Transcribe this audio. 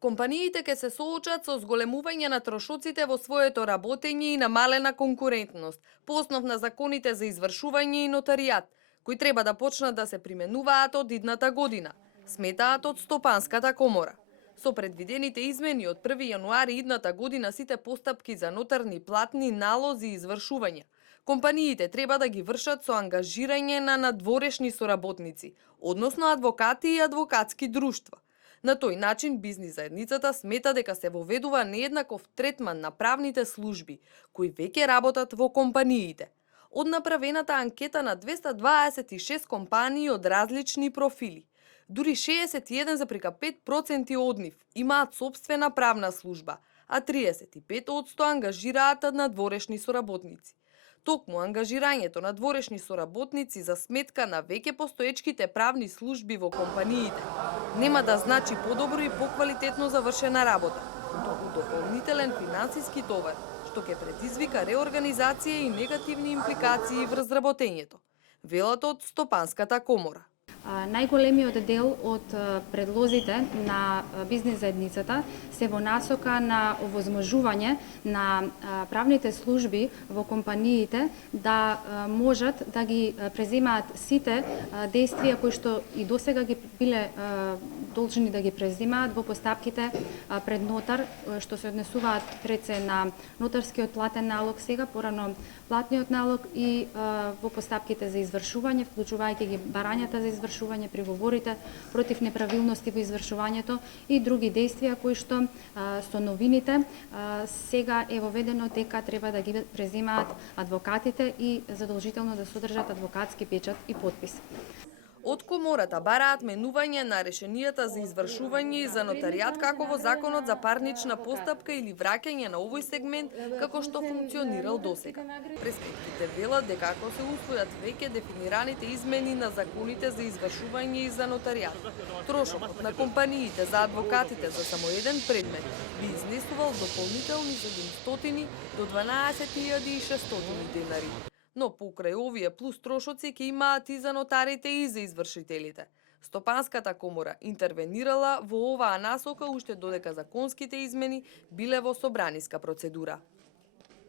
Компаниите ќе се соочат со зголемување на трошоците во своето работење и намалена конкурентност, по основ на законите за извршување и нотаријат, кои треба да почнат да се применуваат од идната година, сметаат од Стопанската комора. Со предвидените измени од 1 јануари идната година сите постапки за нотарни платни налози и извршувања компаниите треба да ги вршат со ангажирање на надворешни соработници, односно адвокати и адвокатски друштва. На тој начин бизнис заедницата смета дека се воведува нееднаков третман на правните служби кои веќе работат во компаниите. Од направената анкета на 226 компании од различни профили, дури 61,5% од нив имаат собствена правна служба, а 35% ангажираат надворешни соработници. Токму ангажирањето на дворешни соработници за сметка на веќе постоечките правни служби во компаниите нема да значи подобро и поквалитетно завршена работа, туку дополнителен финансиски товар, што ќе предизвика реорганизација и негативни импликации врз работењето, велат од Стопанската комора. Најголемиот дел од предлозите на бизнис заедницата се во насока на овозможување на правните служби во компаниите да можат да ги преземаат сите действија кои што и досега ги биле должни да ги преземаат во постапките пред нотар, што се однесуваат пред се на нотарскиот платен налог сега, порано платниот налог и во постапките за извршување, вклучувајќи ги барањата за извршување, приговорите против неправилности во извршувањето и други действија кои што со новините сега е воведено дека треба да ги преземаат адвокатите и задолжително да содржат адвокатски печат и подпис. Од комората бараат менување на решенијата за извршување и за нотаријат како во Законот за парнична постапка или враќање на овој сегмент како што функционирал досега. Прескриптите велат дека ако се усвојат веќе дефинираните измени на законите за извршување и за нотаријат, трошокот на компаниите за адвокатите за само еден предмет би изнесувал дополнителни 700 до 12.600 денари. Но покрај овие плюс трошоци ќе имаат и за нотарите и за извршителите. Стопанската комора интервенирала во оваа насока уште додека законските измени биле во собраниска процедура.